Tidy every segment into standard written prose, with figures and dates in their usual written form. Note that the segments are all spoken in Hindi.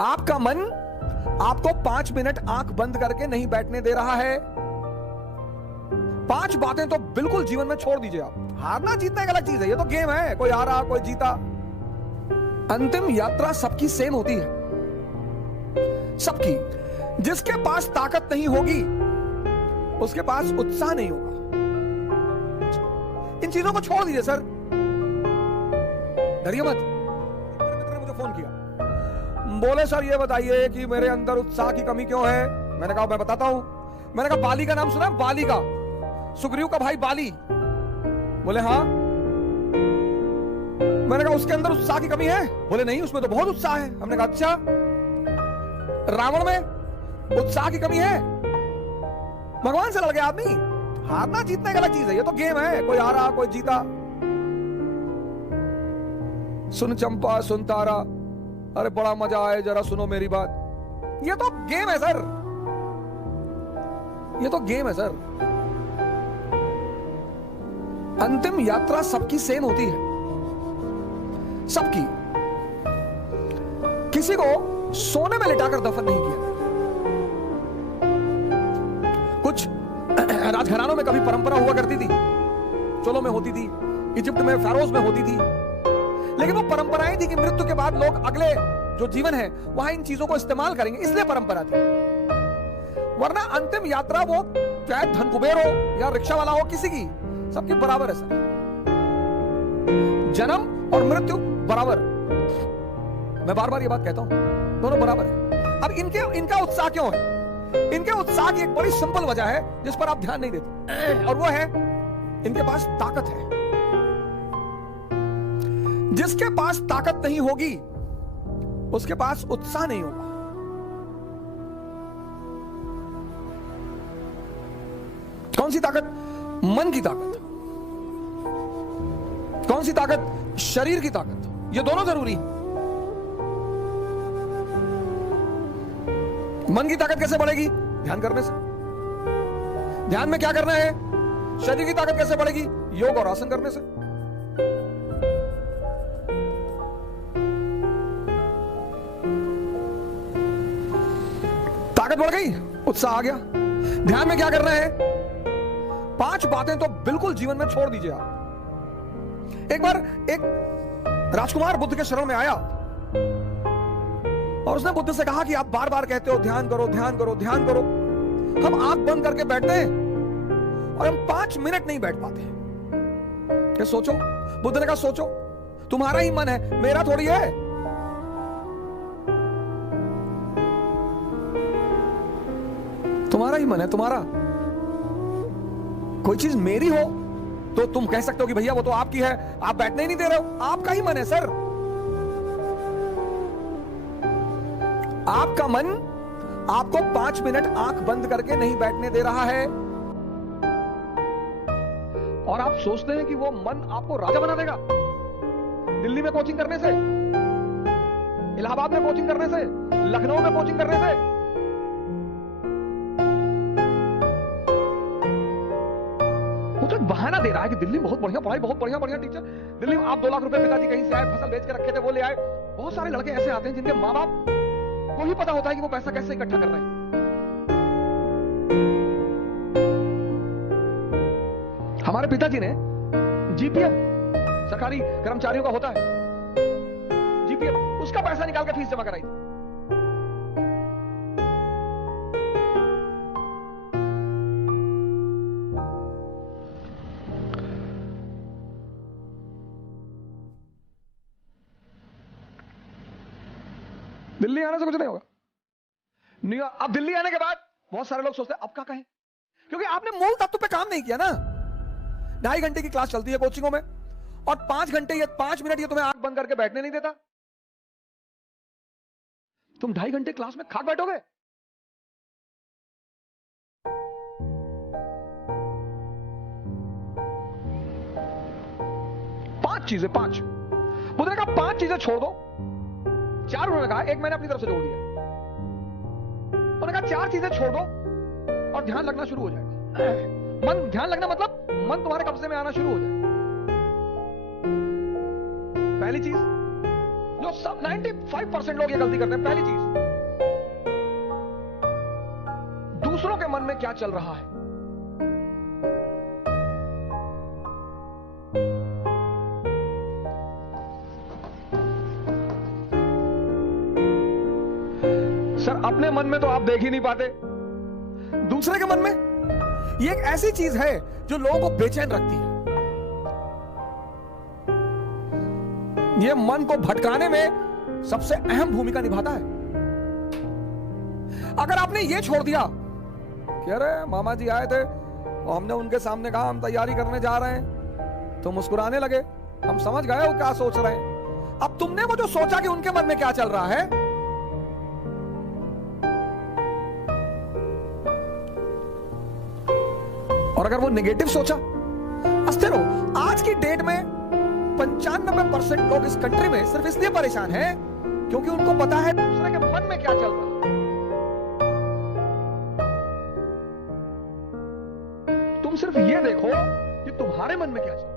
आपका मन आपको 5 मिनट आंख बंद करके नहीं बैठने दे रहा है। 5 बातें तो बिल्कुल जीवन में छोड़ दीजिए आप। हारना जीतना एक अलग चीज है, ये तो गेम है, कोई हारा कोई जीता। अंतिम यात्रा सबकी सेम होती है, सबकी। जिसके पास ताकत नहीं होगी उसके पास उत्साह नहीं होगा। इन चीजों को छोड़ दीजिए सर, डरिए मत। मेरे मित्र ने मुझे फोन किया, बोले सर ये बताइए कि मेरे अंदर उत्साह की कमी क्यों है। मैंने कहा मैं बताता हूं। मैंने कहा बाली का नाम सुना? बाली का, सुग्रीव का भाई बाली। बोले हाँ। मैंने कहा उसके अंदर उत्साह की कमी है? बोले नहीं, उसमें तो बहुत उत्साह है। हमने कहा अच्छा, रावण में उत्साह की कमी है? भगवान से लड़ गया आदमी। हारना जीतना एक अलग चीज है, ये तो गेम है, कोई हारा कोई जीता। सुन चंपा सुन तारा, अरे बड़ा मजा आए, जरा सुनो मेरी बात। ये तो गेम है सर, ये तो गेम है सर। अंतिम यात्रा सबकी सेम होती है, सबकी। किसी को सोने में लिटाकर दफन नहीं किया। कुछ राजघरानों में कभी परंपरा हुआ करती थी, चोलों में होती थी, इजिप्ट में फेरोज में होती थी, लेकिन वो परंपराएं थी कि मृत्यु के बाद लोग अगले जो जीवन है वहां इन चीजों को इस्तेमाल करेंगे, इसलिए परंपरा थी। वरना अंतिम यात्रा वो चाहे धन कुबेर हो या रिक्शा वाला हो, किसी की, सबकी बराबर है सर। जन्म और मृत्यु बराबर। मैं बार बार ये बात कहता हूं, दोनों बराबर है। अब इनका उत्साह क्यों है? इनके उत्साह की एक बड़ी सिंपल वजह है जिस पर आप ध्यान नहीं देते, और वो है इनके पास ताकत है। जिसके पास ताकत नहीं होगी उसके पास उत्साह नहीं होगा। कौन सी ताकत? मन की ताकत। कौन सी ताकत? शरीर की ताकत। ये दोनों जरूरी है। मन की ताकत कैसे बढ़ेगी? ध्यान करने से। ध्यान में क्या करना है? शरीर की ताकत कैसे बढ़ेगी? योग और आसन करने से। ताकत बढ़ गई, उत्साह आ गया। ध्यान में क्या करना है? 5 बातें तो बिल्कुल जीवन में छोड़ दीजिए आप। एक बार एक राजकुमार बुद्ध के शरण में आया और उसने बुद्ध से कहा कि आप बार बार कहते हो ध्यान करो ध्यान करो ध्यान करो, हम आंख बंद करके बैठते हैं और हम 5 मिनट नहीं बैठ पाते। क्या सोचो? बुद्ध ने कहा सोचो, तुम्हारा ही मन है, मेरा थोड़ी है। तुम्हारा ही मन है, तुम्हारा। कोई चीज मेरी हो तो तुम कह सकते हो कि भैया वो तो आपकी है, आप बैठने ही नहीं दे रहे हो। आपका ही मन है सर। आपका मन आपको 5 मिनट आंख बंद करके नहीं बैठने दे रहा है, और आप सोचते हैं कि वो मन आपको राजा बना देगा। दिल्ली में कोचिंग करने से, इलाहाबाद में कोचिंग करने से, लखनऊ में कोचिंग करने से, वो तो बहाना दे रहा है कि दिल्ली में बहुत बढ़िया पढ़ाई, बहुत बढ़िया बढ़िया टीचर। दिल्ली में आप 2 लाख रुपए पिताजी कहीं से आए, फसल बेच के रखे थे, वो ले आए। बहुत सारे लड़के ऐसे आते हैं जिनके माँ बाप को ही पता होता है कि वो पैसा कैसे इकट्ठा कर रहे हैं। हमारे पिताजी ने जीपीएफ, सरकारी कर्मचारियों का होता है जीपीएफ, उसका पैसा निकाल के फीस जमा कराई थी। दिल्ली आने से कुछ नहीं होगा। अब दिल्ली आने के बाद बहुत सारे लोग सोचते हैं अब क्या कहें, क्योंकि आपने मूल तत्व पे काम नहीं किया ना। 2.5 घंटे की क्लास चलती है कोचिंगों में, और 5 घंटे या 5 मिनट ये तुम्हें आंख बंद करके बैठने नहीं देता। तुम 2.5 घंटे क्लास में खाक बैठोगे? पांच चीजें, 5 बुद्ध ने कहा 5 चीजें छोड़ दो। 4 उन्होंने कहा, 1 मैंने अपनी तरफ से जोड़ दिया। उन्होंने कहा 4 चीजें छोड़ दो और ध्यान लगना शुरू हो जाएगा। मन, ध्यान लगना मतलब मन तुम्हारे कब्जे में आना शुरू हो जाए। पहली चीज, जो सब 95% लोग ये गलती करते हैं। पहली चीज, दूसरों के मन में क्या चल रहा है। सर अपने मन में तो आप देख ही नहीं पाते, दूसरे के मन में। ये एक ऐसी चीज है जो लोगों को बेचैन रखती है। ये मन को भटकाने में सबसे अहम भूमिका निभाता है। अगर आपने ये छोड़ दिया कि अरे मामा जी आए थे और हमने उनके सामने कहा हम तैयारी करने जा रहे हैं, तो मुस्कुराने लगे, हम समझ गए वो क्या सोच रहे हैं। अब तुमने वो जो सोचा कि उनके मन में क्या चल रहा है, और अगर वो नेगेटिव सोचा, हंसते रहो। आज की डेट में 95% लोग इस कंट्री में सिर्फ इसलिए परेशान हैं क्योंकि उनको पता है दूसरे के मन में क्या चल रहा है। तुम सिर्फ ये देखो कि तुम्हारे मन में क्या चल रहा है।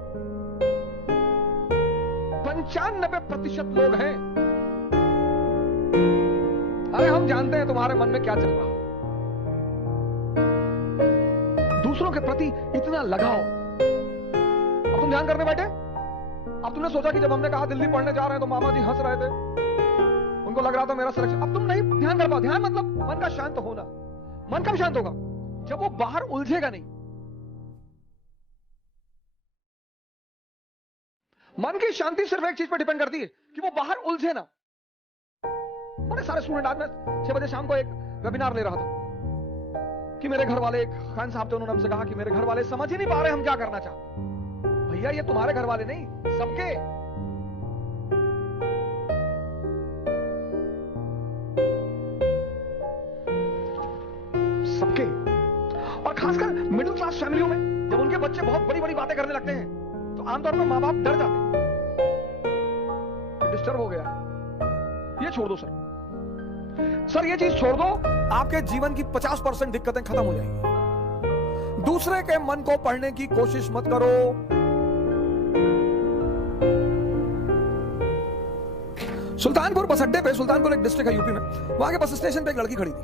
95% लोग हैं, अरे हम जानते हैं तुम्हारे मन में क्या चल रहा है। दूसरों के प्रति इतना लगाओ। अब तुम ध्यान करने बैठे, अब तुमने सोचा कि जब हमने कहा दिल्ली पढ़ने जा रहे हैं तो मामा जी हंस रहे थे, उनको लग रहा था मेरा सिलेक्शन। अब तुम नहीं ध्यान कर पाओ। ध्यान मतलब मन का शांत होना। मन कब शांत होगा? जब वो बाहर उलझेगा नहीं। मन की शांति सिर्फ एक चीज पर डिपेंड करती है कि वो बाहर उलझे ना। बड़े सारे स्टूडेंट, आज मैं 6 बजे शाम को एक वेबिनार ले रहा था कि मेरे घर वाले, एक खान साहब थे, उन्होंने हमसे कहा कि मेरे घर वाले समझ ही नहीं पा रहे हम क्या करना चाहते। भैया ये तुम्हारे घर वाले नहीं, सबके। सबके। और खासकर मिडिल क्लास फैमिलियों में जब उनके बच्चे बहुत बड़ी बड़ी बातें करने लगते हैं तो आमतौर पर मां बाप डर जाते हैं, डिस्टर्ब हो गया है। ये छोड़ दो सर, सर ये चीज छोड़ दो, आपके जीवन की 50% दिक्कतें खत्म हो जाएंगी। दूसरे के मन को पढ़ने की कोशिश मत करो। सुल्तानपुर बस अड्डे पे, सुल्तानपुर एक डिस्ट्रिक्ट है यूपी में, वहां के बस स्टेशन पे एक लड़की खड़ी थी।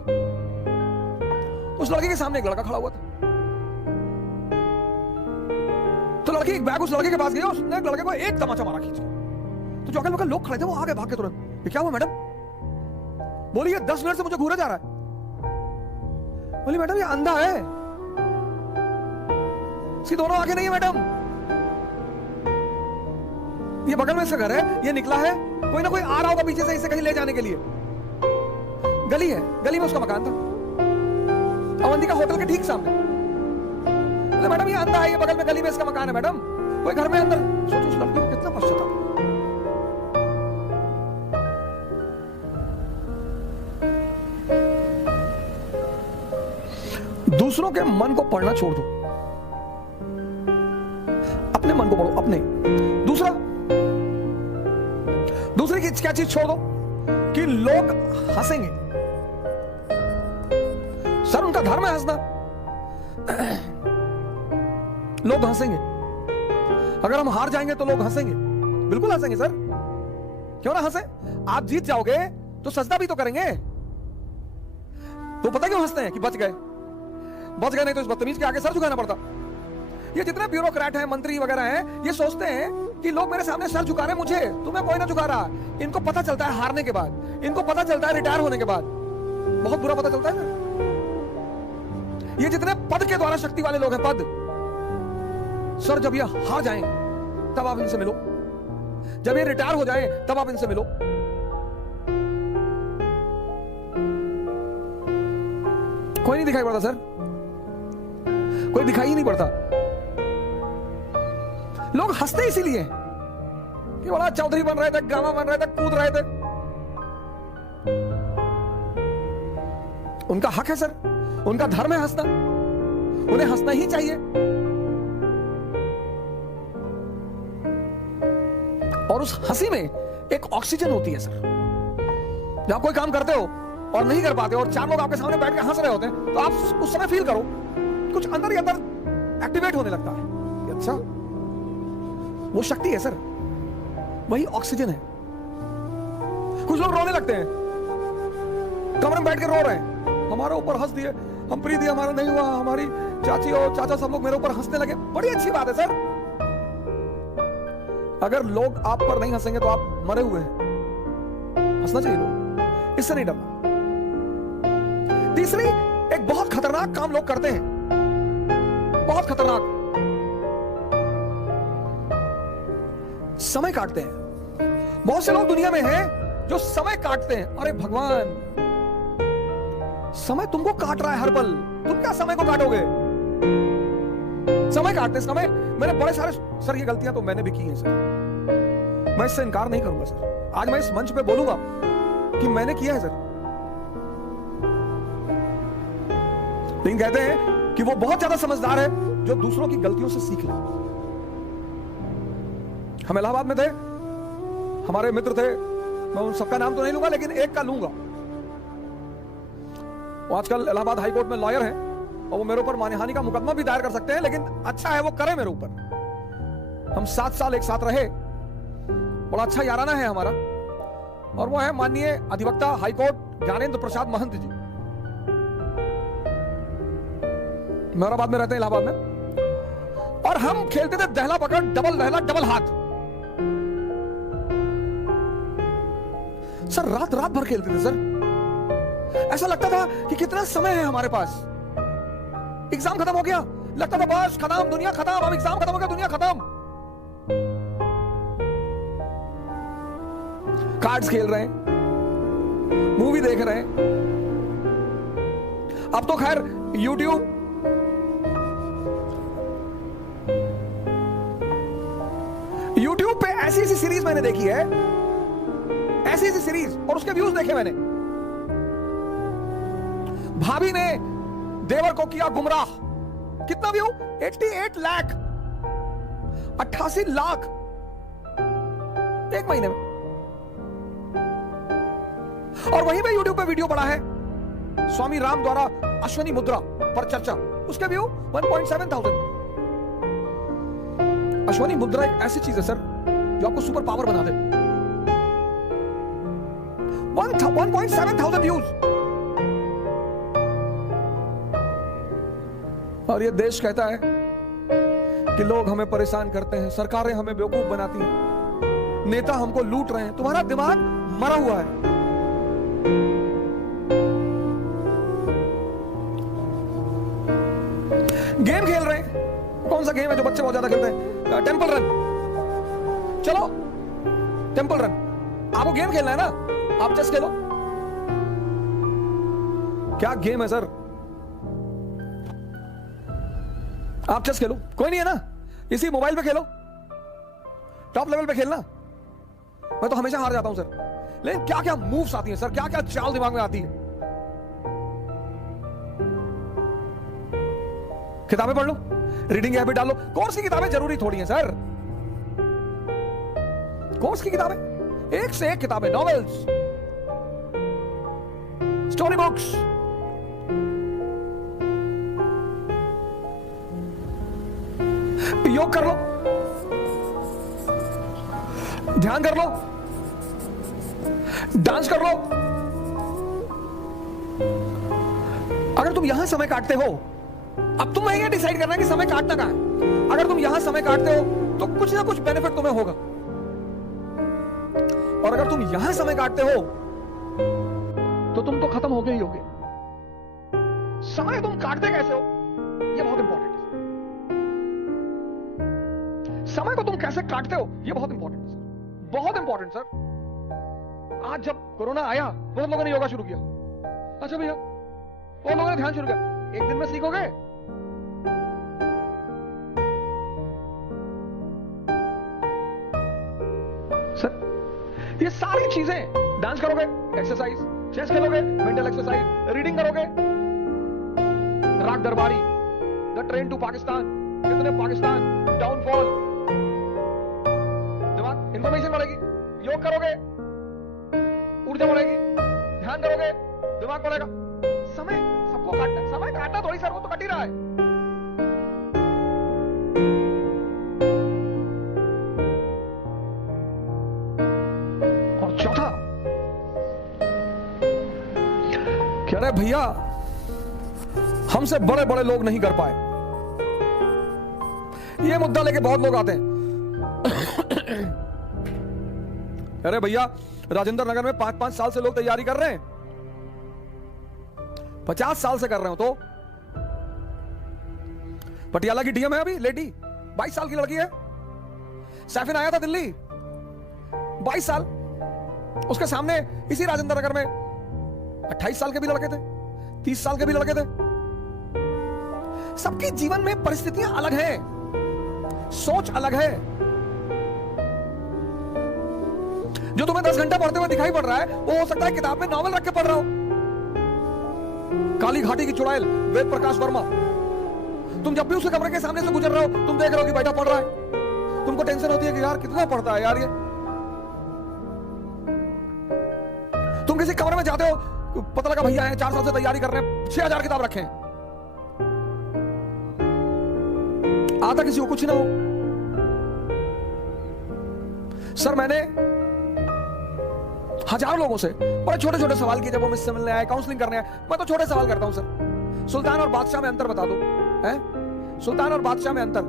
उस लड़की के सामने एक लड़का खड़ा हुआ था। तो लड़की एक बैग उस लड़के के पास गई, उसने लड़के को एक तमाचा मारा खींच। तो जो अगल बगल लोग खड़े थे वो आगे भाग के तुरंत, ये क्या हुआ मैडम? बोली ये 10 मिनट से मुझे घूरा जा रहा है। बोली मैडम ये अंधा है, इसकी दोनों आंखें नहीं है मैडम। ये बगल में इसका घर है, ये निकला है, कोई ना कोई आ रहा होगा पीछे से इसे कहीं ले जाने के लिए। गली है, गली में उसका मकान था, अवंतिका होटल के ठीक सामने। मैडम ये अंधा है, ये बगल में गली में इसका मकान है मैडम, कोई घर में अंदर। सोचो उस लड़की को कितना पश्चाताप। दूसरों के मन को पढ़ना छोड़ दो, अपने मन को पढ़ो। अपने दूसरे की क्या चीज छोड़ दो कि लोग हंसेंगे। सर उनका धर्म है हंसना, लोग हंसेंगे। अगर हम हार जाएंगे तो लोग हंसेंगे, बिल्कुल हंसेंगे सर, क्यों ना हंसे। आप जीत जाओगे तो सजदा भी तो करेंगे। तो पता क्यों हंसते हैं? कि बच गए नहीं तो इस बदतमीज के आगे सर झुकाना पड़ता। ये जितने ब्यूरोक्रेट हैं, मंत्री वगैरह हैं, ये सोचते हैं कि लोग मेरे सामने सर झुका रहे, मुझे तुम्हें कोई ना झुका रहा। इनको पता चलता है हारने के बाद, इनको पता चलता है रिटायर होने के बाद, बहुत बुरा पता चलता है ना। ये जितने पद के द्वारा शक्ति वाले लोग हैं, पद, सर जब ये हार जाएं तब आप इनसे मिलो, जब ये रिटायर हो जाएं तब आप इनसे मिलो। कोई नहीं दिखाई पड़ता सर, कोई दिखाई ही नहीं पड़ता। लोग हंसते इसीलिए कि बड़ा चौधरी बन रहे थे, गामा बन रहे थे, कूद रहे थे। उनका हक है सर, उनका धर्म है हंसना, उन्हें हंसना ही चाहिए। और उस हंसी में एक ऑक्सीजन होती है सर। जब आप कोई काम करते हो और नहीं कर पाते और 4 लोग आपके सामने बैठ के हंस रहे होते हैं, तो आप उस समय फील करो कुछ अंदर ही अंदर एक्टिवेट होने लगता है। अच्छा, वो शक्ति है सर, वही ऑक्सीजन है। कुछ लोग रोने लगते हैं, कमरे में बैठ के रो रहे हैं, हमारे ऊपर हंस दिए, हम प्रीति हमारा नहीं हुआ, हमारी चाची और चाचा सब लोग मेरे ऊपर हंसने लगे। बड़ी अच्छी बात है सर, अगर लोग आप पर नहीं हंसेंगे तो आप मरे हुए हैं। हंसना चाहिए लोग, इससे नहीं डरना। तीसरी, एक बहुत खतरनाक काम लोग करते हैं, बहुत खतरनाक, समय काटते हैं। बहुत से लोग दुनिया में हैं जो समय काटते हैं। अरे भगवान, समय तुमको काट रहा है हर पल, तुम क्या समय को काटोगे? समय काटते समय मैंने बड़े सारे, सर ये गलतियां तो मैंने भी की हैं सर, मैं इससे इनकार नहीं करूंगा सर। आज मैं इस मंच पे बोलूंगा कि मैंने किया है सर। लेकिन कहते हैं कि वो बहुत ज्यादा समझदार है जो दूसरों की गलतियों से सीख ले। हम इलाहाबाद में थे, हमारे मित्र थे, मैं उन सबका नाम तो नहीं लूंगा लेकिन एक का लूंगा। वो आजकल इलाहाबाद हाई कोर्ट में लॉयर है और वो मेरे ऊपर मानहानि का मुकदमा भी दायर कर सकते हैं, लेकिन अच्छा है वो करे मेरे ऊपर। हम 7 साल एक साथ रहे, बड़ा अच्छा याराना है हमारा, और वो है माननीय अधिवक्ता हाई कोर्ट ज्ञानेंद्र प्रसाद महंत जी। मेहराबाद में रहते हैं, इलाहाबाद में, और हम खेलते थे दहला पकड़, डबल दहला, डबल हाथ। सर रात रात भर खेलते थे सर, ऐसा लगता था कि कितना समय है हमारे पास। एग्जाम खत्म हो गया, लगता था बस खत्म, दुनिया खत्म, अब एग्जाम खत्म हो गया, दुनिया खत्म। कार्ड्स खेल रहे हैं, मूवी देख रहे हैं, अब तो खैर यूट्यूब, यूट्यूब पे ऐसी ऐसी सीरीज मैंने देखी है, ऐसी ऐसी सीरीज, और उसके व्यूज देखे मैंने। भाभी ने देवर को किया गुमराह, कितना व्यू? 88 लाख, 88 लाख एक महीने में। और वहीं पे यूट्यूब पे वीडियो पड़ा है स्वामी राम द्वारा अश्वनी मुद्रा पर चर्चा, उसके व्यू 1.7 थाउजेंड। अश्वनी मुद्रा एक ऐसी चीज है सर जो आपको सुपर पावर बना दे। 1.7 थाउजेंड व्यूज। और ये देश कहता है कि लोग हमें परेशान करते हैं, सरकारें हमें बेवकूफ बनाती हैं, नेता हमको लूट रहे हैं। तुम्हारा दिमाग मरा हुआ है। गेम खेल रहे हैं, कौन सा गेम है जो बच्चे बहुत ज्यादा खेलते हैं? Temple run. चलो टेंपल रन, आपको गेम खेलना है ना, आप चेस खेलो। क्या गेम है सर? आप चेस खेलो, कोई नहीं है ना, इसी मोबाइल पे खेलो, टॉप लेवल पे खेलना। मैं तो हमेशा हार जाता हूं सर, लेकिन क्या क्या मूव्स आती हैं सर, क्या क्या चाल दिमाग में आती है। किताबें पढ़ लो, रीडिंग हैबिट डालो। कोर्स की किताबें जरूरी थोड़ी हैं सर, कोर्स की किताबें, एक से एक किताबें, नॉवेल्स, स्टोरी बुक्स। योग कर लो, ध्यान कर लो, डांस कर लो। अगर तुम यहां समय काटते हो, अब तुम ये डिसाइड करना है कि समय काटना कहां है। अगर तुम यहां समय काटते हो तो कुछ ना कुछ बेनिफिट तुम्हें होगा, और अगर तुम यहां समय काटते हो तो तुम तो खत्म हो गए ही होगे। समय तुम काटते कैसे हो, ये बहुत इंपॉर्टेंट है। समय को तुम कैसे काटते हो, ये बहुत इंपॉर्टेंट है सर, बहुत इंपॉर्टेंट सर। आज जब कोरोना आया, बहुत लोगों ने योगा शुरू किया। अच्छा भैया, बहुत लोगों ने ध्यान शुरू किया। एक दिन में सीखोगे? सर ये सारी चीजें, डांस करोगे, एक्सरसाइज, चेस खेलोगे, मेंटल एक्सरसाइज, रीडिंग करोगे, राग दरबारी, द ट्रेन टू पाकिस्तान, कितने पाकिस्तान, डाउनफॉल, दिमाग, इंफॉर्मेशन बढ़ेगी। योग करोगे, ऊर्जा बढ़ेगी। ध्यान करोगे, दिमाग बढ़ेगा। समय सबको काटना है, समय काटना थोड़ी सर, वो तो कट ही रहा है। और चौथा, कह रहे भैया हमसे बड़े बड़े लोग नहीं कर पाए। ये मुद्दा लेके बहुत लोग आते हैं। अरे भैया राजेंद्र नगर में 5-5 साल से लोग तैयारी कर रहे हैं, 50 साल से कर रहे हो। तो पटियाला की डीएम है अभी लेडी, 22 साल की लड़की है। सैफिन आया था दिल्ली, 22 साल। उसके सामने इसी राजेंद्र नगर में 28 साल के भी लड़के थे, 30 साल के भी लड़के थे। सबके जीवन में परिस्थितियां अलग हैं, सोच अलग है। जो तुम्हें 10 घंटा पढ़ते हुए दिखाई पड़ रहा है, वो हो सकता है किताब में नॉवल रख के पढ़ रहा हो। काली घाटी की चुड़ैल वेद प्रकाश वर्मा, तुम जब भी उसके कमरे के सामने से गुजर रहे हो, तुम देख रहे हो कि बैठा पढ़ रहा है। तुमको टेंशन होती है कि यार कितना पढ़ता है यार ये। तुम किसी कमरे में जाते हो, पता लगा भैया है 4 साल से तैयारी कर रहे हैं, 6000 किताब रखे हैं। आता किसी को कुछ ना हो। सर मैंने हजारों लोगों से बड़े छोटे छोटे सवाल किए जब वो मुझसे मिलने आए, काउंसलिंग करने आए। मैं तो छोटे सवाल करता हूं सर, सुल्तान और बादशाह में अंतर बता दो। है सुल्तान और बादशाह में अंतर।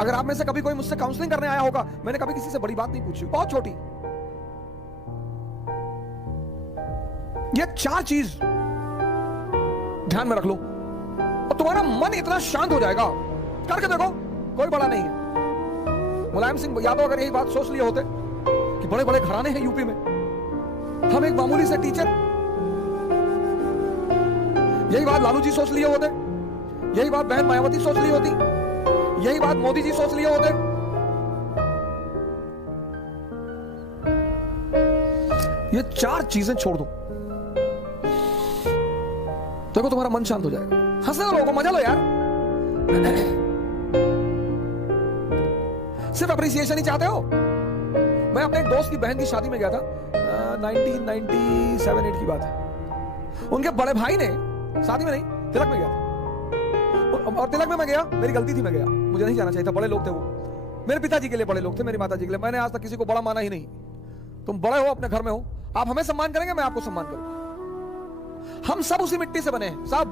अगर आप में से कभी कोई मुझसे काउंसलिंग करने आया होगा, मैंने कभी किसी से बड़ी बात नहीं पूछी, बहुत छोटी। ये 4 चीज ध्यान में रख लो और तुम्हारा मन इतना शांत हो जाएगा। करके देखो, कोई बड़ा नहीं है। मुलायम सिंह यादव अगर यही बात सोच लिए होते कि बड़े बड़े घराने हैं यूपी में, हम एक मामूली से टीचर, यही बात लालू जी सोच लिए होते, यही बात बहन मायावती सोच ली होती, यही बात मोदी जी सोच लिए होते। ये 4 चीजें छोड़ दो, देखो तुम्हारा मन शांत हो जाएगा। हंसने दो लोगों को, मजा लो यार। सिर्फ अप्रिसिएशन ही चाहते हो। मैं अपने एक दोस्त की बहन की शादी में गया था, 1997-8 की बात है। उनके बड़े भाई ने, शादी में नहीं, तिलक में गया था। और तिलक में मैं गया, मेरी गलती थी, मैं गया, मुझे नहीं जाना चाहिए था। बड़े लोग थे वो, मेरे पिताजी के लिए बड़े लोग थे, मेरी माता जी के लिए। मैंने आज तक किसी को बड़ा माना ही नहीं। तुम बड़े हो, अपने घर में हो, आप हमें सम्मान करेंगे, मैं आपको सम्मान करूंगा। हम सब उसी मिट्टी से बने हैं, सब।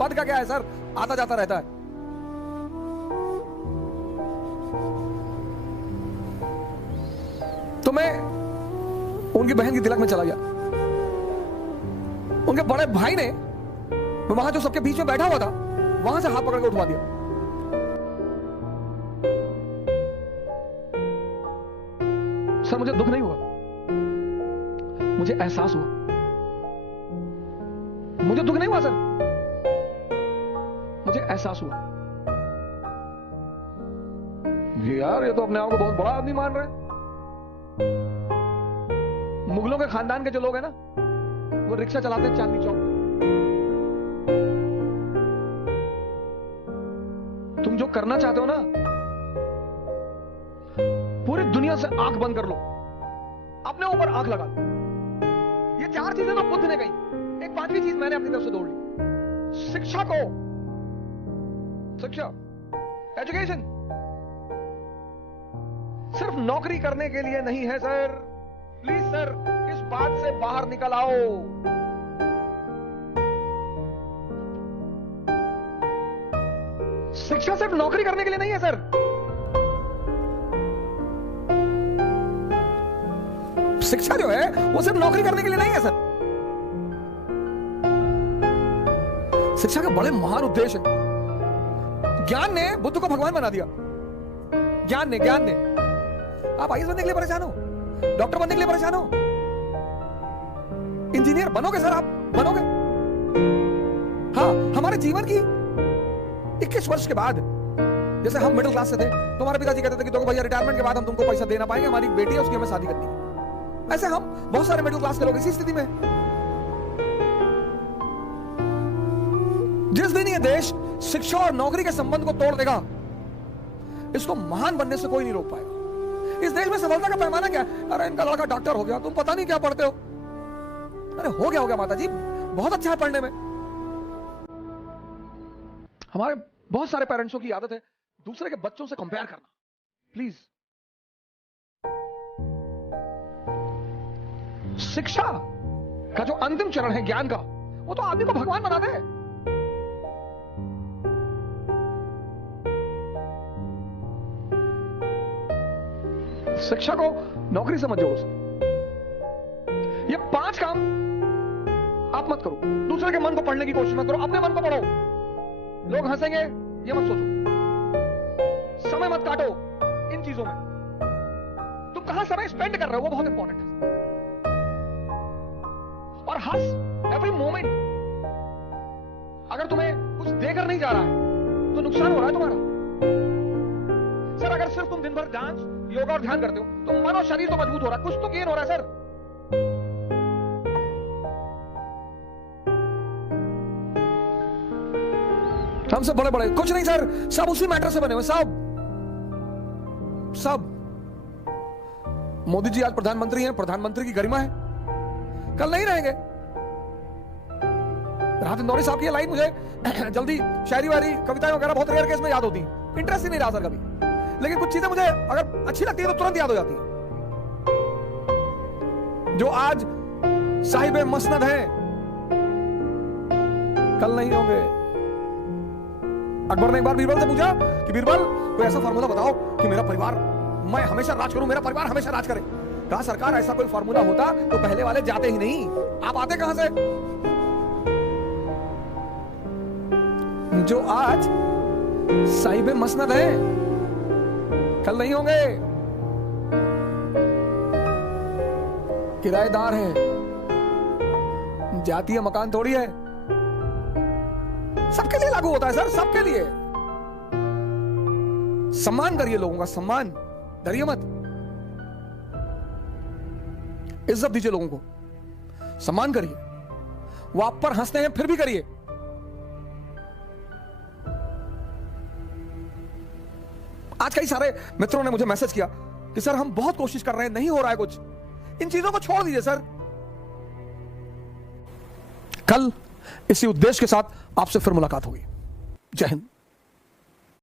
पद का क्या है सर, आता जाता रहता है। तो मैं उनकी बहन की तिलक में चला गया। उनके बड़े भाई ने, वहां जो सबके बीच में बैठा हुआ था, वहां से हाथ पकड़ के उठवा दिया। सर मुझे दुख नहीं हुआ, मुझे एहसास हुआ। मुझे दुख नहीं हुआ सर, मुझे एहसास हुआ यार ये तो अपने आप को बहुत बड़ा आदमी मान रहे हैं। मुगलों के खानदान के जो लोग हैं ना, वो रिक्शा चलाते हैं चांदनी चौक में। तुम जो करना चाहते हो ना, पूरी दुनिया से आंख बंद कर लो, अपने ऊपर आंख लगा लो। ये 4 चीजें तो बुद्ध ने कही, एक 5वीं चीज मैंने अपनी तरफ से जोड़ ली। शिक्षा को, शिक्षा, एजुकेशन सिर्फ नौकरी करने के लिए नहीं है सर। प्लीज सर, इस बात से बाहर निकल आओ। शिक्षा सिर्फ नौकरी करने के लिए नहीं है सर। शिक्षा जो है वो सिर्फ नौकरी करने के लिए नहीं है सर। शिक्षा के बड़े महान उद्देश्य हैं। ज्ञान ने बुद्ध को भगवान बना दिया। ज्ञान ने आप आईएएस बनने के लिए परेशान हो, डॉक्टर बनने के लिए परेशान हो, इंजीनियर बनोगे सर, आप बनोगे। हाँ, हमारे जीवन की 21 वर्ष के बाद, जैसे हम मिडिल क्लास से थे, तो हमारे पिताजी कहते थे कि देखो भैया रिटायरमेंट के बाद हम तुमको पैसा दे ना पाएंगे, हमारी बेटी है उसकी हमें शादी करनी है। ऐसे हम बहुत सारे मिडिल क्लास के लोग इसी स्थिति में। जिस दिन ये देश शिक्षा और नौकरी के संबंध को तोड़ देगा, इसको महान बनने से कोई नहीं रोक पाएगा। इस देश में सफलता का पैमाना क्या है? अरे इनका लड़का डॉक्टर हो गया, तुम पता नहीं क्या पढ़ते हो। अरे हो गया माता जी, बहुत अच्छा है पढ़ने में। हमारे बहुत सारे पेरेंट्सों की आदत है दूसरे के बच्चों से कंपेयर करना। प्लीज, शिक्षा का जो अंतिम चरण है ज्ञान का, वो तो आदमी को भगवान बना दे। शिक्षा को नौकरी से मत जोड़ो। ये 5 काम आप मत करो। दूसरे के मन को पढ़ने की कोशिश मत करो, अपने मन को पढ़ो। लोग हंसेंगे ये मत सोचो। समय मत काटो इन चीजों में। तुम कहां समय स्पेंड कर रहे हो वो बहुत इंपॉर्टेंट है। और हंस एवरी मोमेंट। अगर तुम्हें कुछ देकर नहीं जा रहा है तो नुकसान हो रहा है तुम्हारा। सर अगर सिर्फ तुम दिन भर डांस, योगा और ध्यान करते हो तो मन और शरीर तो मजबूत हो रहा है, कुछ तो गेन हो रहा है सर। हम सब बड़े बड़े कुछ नहीं सर, सब उसी मैटर से बने हुए सब। मोदी जी आज प्रधानमंत्री हैं, प्रधानमंत्री की गरिमा है, कल नहीं रहेंगे। राहत इंदौरी साहब की ये लाइन मुझे जल्दी शायरी वारी कविताएं वगैरह बहुत रेयर केस में याद होती, इंटरेस्ट ही नहीं रहा सर कभी, लेकिन कुछ चीजें मुझे अगर अच्छी लगती है तो तुरंत याद हो जाती है। जो आज साहिब मसनद हैं कल नहीं होंगे। अकबर ने एक बार बीरबल से पूछा कि बीरबल कोई ऐसा फार्मूला बताओ कि मेरा परिवार, मैं हमेशा राज करूं, मेरा परिवार हमेशा राज करे। कहा सरकार ऐसा कोई फार्मूला होता तो पहले वाले जाते ही नहीं, आप आते कहां से? जो आज साहिब मसनद है कल नहीं होंगे, किराएदार है, जाती है मकान थोड़ी है, सबके लिए लागू होता है सर, सबके लिए। सम्मान करिए लोगों का, सम्मान, डरिए मत, इज्जत दीजिए लोगों को, सम्मान करिए। वो आप पर हंसते हैं फिर भी करिए। आज कई सारे मित्रों ने मुझे मैसेज किया कि सर हम बहुत कोशिश कर रहे हैं, नहीं हो रहा है कुछ। इन चीजों को छोड़ दीजिए सर। कल इसी उद्देश्य के साथ आपसे फिर मुलाकात होगी। जय हिंद।